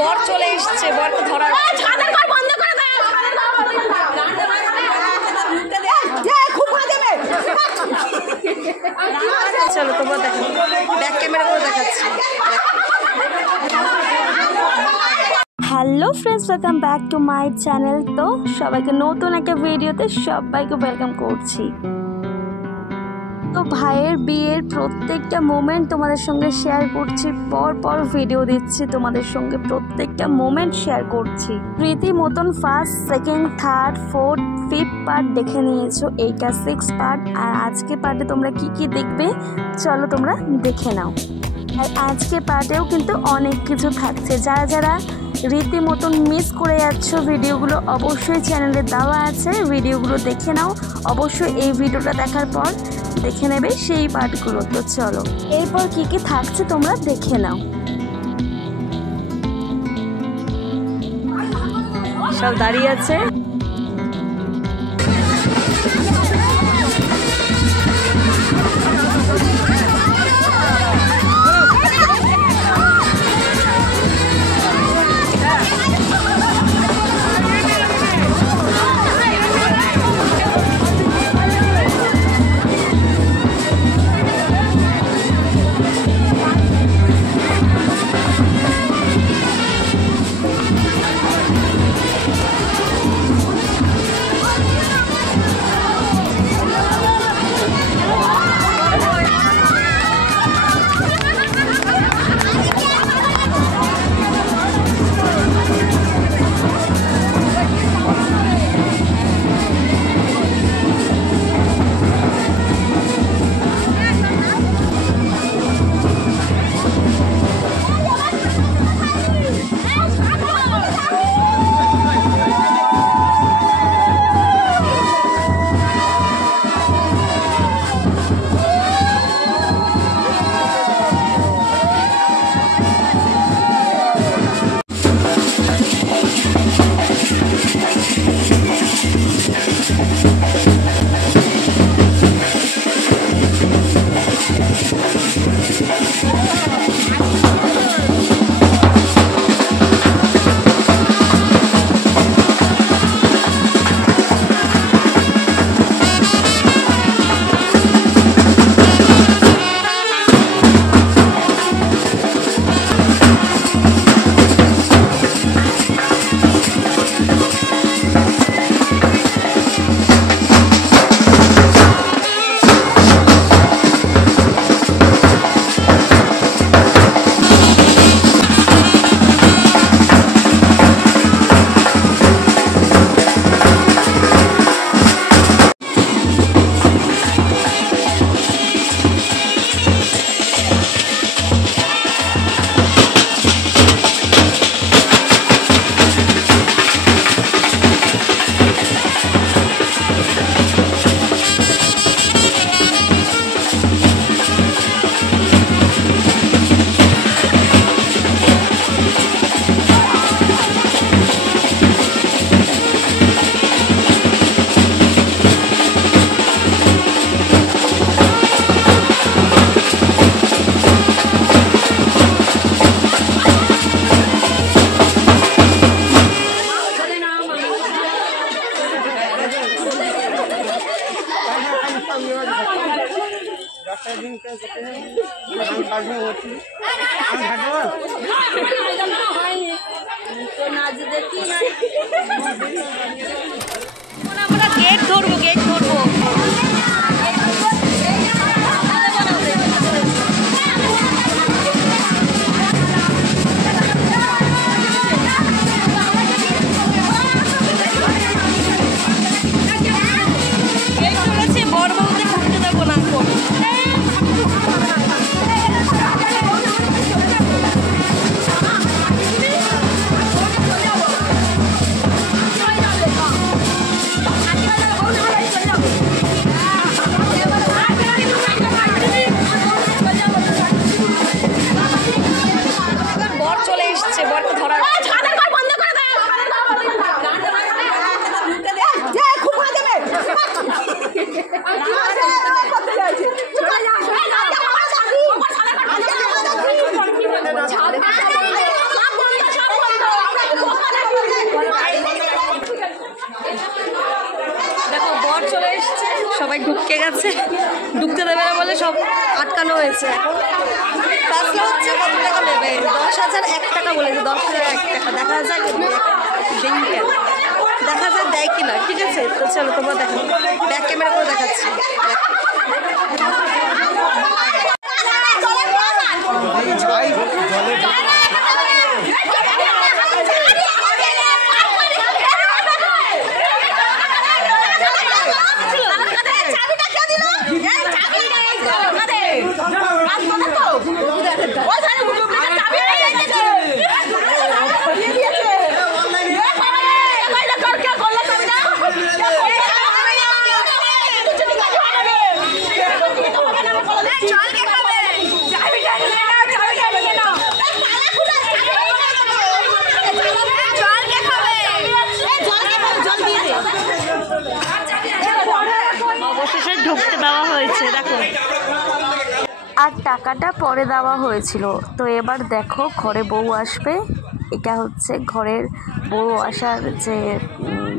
বর চলে এসছে, বরকে ধরা বন্ধ করে দাও। চলো তোমরা দেখো, ব্যাক ক্যামেরা করে দেখাচ্ছি। Hello friends, welcome back to my channel. তো সবাইকে নতুন একটা ভিডিওতে সবাইকে ওয়েলকাম করছি। তো ভাইয়ের বিয়ের প্রত্যেকটা মোমেন্ট তোমাদের সঙ্গে শেয়ার করছি, পর ভিডিও দিচ্ছি তোমাদের সঙ্গে, প্রত্যেকটা মোমেন্ট শেয়ার করছি। রীতিমতন first, second, third, fourth, fifth part দেখে নিয়েছো, এইটা 6 পার্ট। আর আজকে পার্টে তোমরা কি দেখবে চলো তোমরা দেখে নাও। আর আজকে পার্টেও কিন্তু অনেক কিছু থাকছে। যারা রীতিমতন মিস করে যাচ্ছ ভিডিওগুলো, অবশ্যই চ্যানেলে দেওয়া আছে, ভিডিওগুলো দেখে নাও। অবশ্যই এই ভিডিওটা দেখার পর দেখে নেবে সেই পার্টগুলো। তো চলো এরপর কি থাকছে তোমরা দেখে নাও। সব দাঁড়িয়ে আছে। আমরা গেট ধরবো। আটকে গেছে, ঢুকতে দেবে না বলে সব আটকানো হয়েছে। ফ্যাসলা হচ্ছে কত টাকা নেবে? 10,001 টাকা বলেছে, 10,001 টাকা। দেখা যাক দেখা যাক দেয় কিনা। ঠিক আছে, তো চলো তোমরা দেখো, ব্যাক ক্যামেরা করে দেখাচ্ছি। অবশেষে ঢুকতে দেওয়া হয়েছে, দেখো। আর টাকাটা পরে দেওয়া হয়েছিল। তো এবার দেখো ঘরে বউ আসবে, এটা হচ্ছে ঘরের বউ আসার যে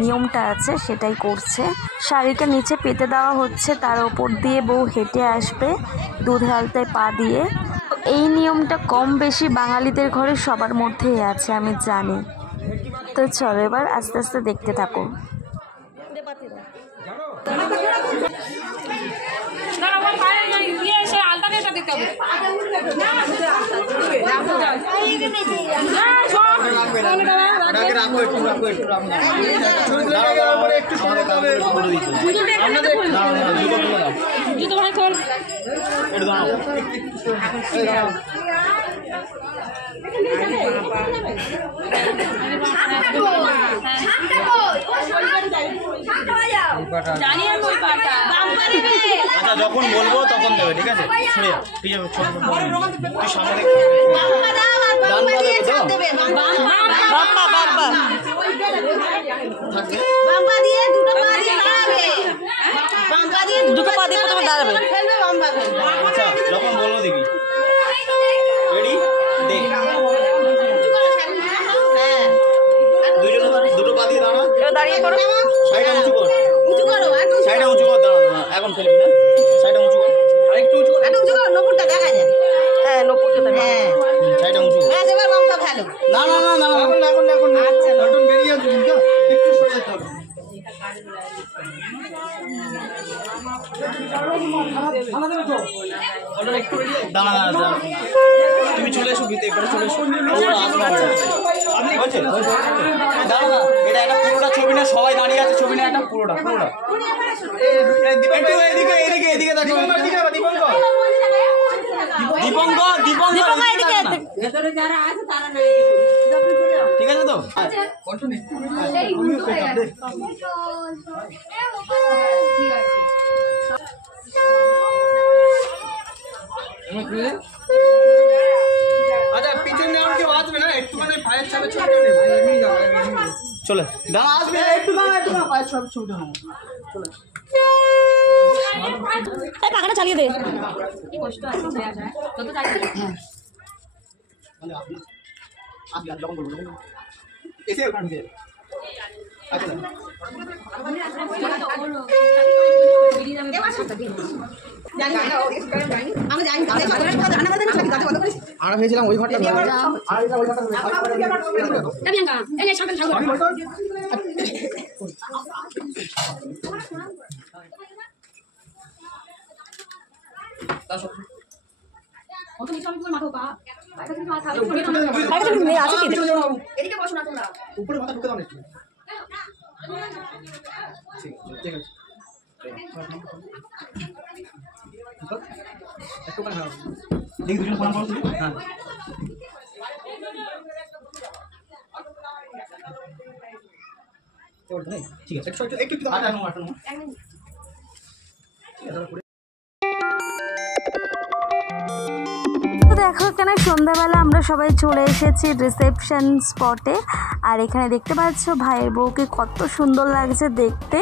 নিয়মটা আছে সেটাই করছে। শাড়িটা নিচে পেতে দেওয়া হচ্ছে, তার ওপর দিয়ে বউ হেঁটে আসবে দুধের আলতায় পা দিয়ে। এই নিয়মটা কম বেশি বাঙালিদের ঘরে সবার মধ্যেই আছে, আমি জানি। তো চলো এবার আস্তে আস্তে দেখতে থাকো। আচ্ছা যখন বলবো তখন দেবে, ঠিক আছে? দুটো পা দিয়ে প্রথমে দাঁড়াবে। আচ্ছা যখন বলবো দেখি। রেডি? দেখ দুটো পা দিয়ে দাঁড়া, দাঁড়িয়ে করো, সাইডটা উঁচু কর, সাইডটা উঁচু কর, দাঁড়া এখন ফেলবি না, সাইডটা উঁচু কর, আরেকটু উঁচু কর, নপুরটা দেখা যায়। হ্যাঁ নপুরটা দেবে, হ্যাঁ সাইডটা উঁচু কর। এবার বামটা ভালো। না না না না এখন নতুন বেরিয়ে আসবে, একটু সরে যেতে হবে। দাঁড়া দাঁড়া, তুমি চলে এসো ভিতরে, এবারে চলে এসো। দাঁড়া না, এটা একটা পুরোটা ছবি না, সবাই দাঁড়িয়ে আছে ছবি না, একটা পুরোটা পুরোটা। একটু এদিকে এদিকে এদিকে দেখো, দীপঙ্কর এদিকে যারা আছে তারা ঠিক আছে তো? আচ্ছা পিছনে আর কেউ আসবে না, একটুখানি পায়ের চাপে ছবিটা নেবে, চলে দাঁড়া আসবে, একটু দাঁড়া পায়ের চাপে ছবিটা নেবো, চলে পাখাটা চালিয়ে দে। যখন বলবো এসে ওখান থেকে আমরা ভেবেছিলাম ওই ঘরটা উপরে মাথা ঢুকে দাও না, ঠিক আছে একটুখানি দেখি দুজন ফোন করো। হ্যাঁ ঠিক আছে, একটু একটু একটু দেখো এখানে সন্ধ্যাবেলা আমরা সবাই চলে এসেছি রিসেপশন স্পটে। আর এখানে দেখতে পাচ্ছ ভাইয়ের বউকে কত সুন্দর লাগছে দেখতে,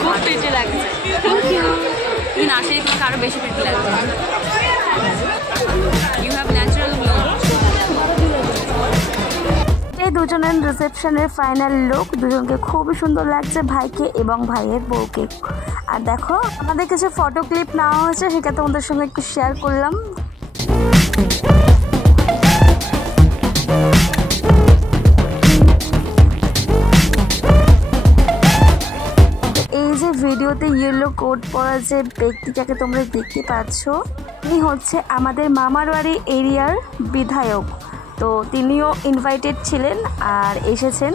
খুব প্রিটি লাগছে। তুমি না আসলে তোমাকে আরো বেশি প্রিটি লাগছে। You have natural glow. দুজনের রিসেপশনের ফাইনাল লুক। দুজনকে খুবই সুন্দর লাগছে, ভাইকে এবং ভাইয়ের বউকে। আর দেখো আমাদের কিছু ফটো ক্লিপ নেওয়া হয়েছে, সেটা তোমাদের সঙ্গে একটু শেয়ার করলাম। এই যে ভিডিওতে ইয়েলো কোট পরা যে ব্যক্তিটাকে তোমরা দেখতে পাচ্ছ, তিনি হচ্ছে আমাদের মামার বাড়ি এরিয়ার বিধায়ক। তো তিনিও ইনভাইটেড ছিলেন আর এসেছেন।